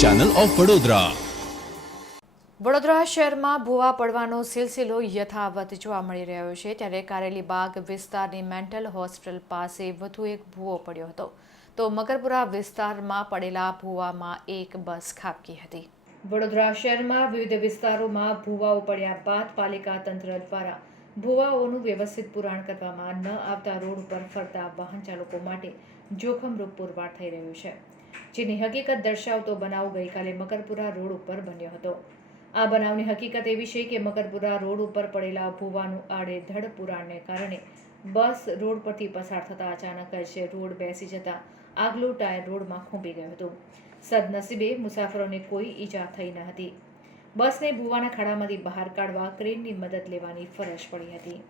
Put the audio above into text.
Channel of Vadodara Vadodara શહેરમાં ભૂવા પડવાનો સિલસિલો યથાવત જોવા મળી રહ્યો છે. ત્યારે કારેલી બાગ વિસ્તારની મેન્ટલ હોસ્પિટલ પાસે વધુ એક ભૂવો પડ્યો હતો. તો મકરપુરા વિસ્તારમાં પડેલા ભૂવામાં એક બસ ખાબકી હતી. વડોદરા શહેરમાં વિવિધ વિસ્તારોમાં ભૂવાઓ પડ્યા બાદ પાલિકા તંત્ર દ્વારા ભૂવાઓનું વ્યવસ્થિત પુરાણ કરવામાં ન આવતા રોડ ઉપર ફરતા વાહન ચાલકો માટે જોખમરૂપ પુરવાર થઈ રહ્યું છે, જેની હકીકત દર્શાવતો બનાવ ગઈકાલે મકરપુરા રોડ ઉપર બન્યો હતો. આ બનાવની હકીકત એવી છે કે મકરપુરા રોડ ઉપર પડેલા ભૂવાનું આડેધડ પુરાણને કારણે બસ રોડ પરથી પસાર થતાં અચાનક જ રોડ બેસી જતા આગલું ટાયર રોડમાં ખૂંપી ગયું હતું. સદનસીબે મુસાફરોને કોઈ ઈજા થઈ ન હતી. બસને ભૂવાના ખાડામાંથી બહાર કાઢવા ક્રેનની મદદ લેવાની ફરજ પડી હતી.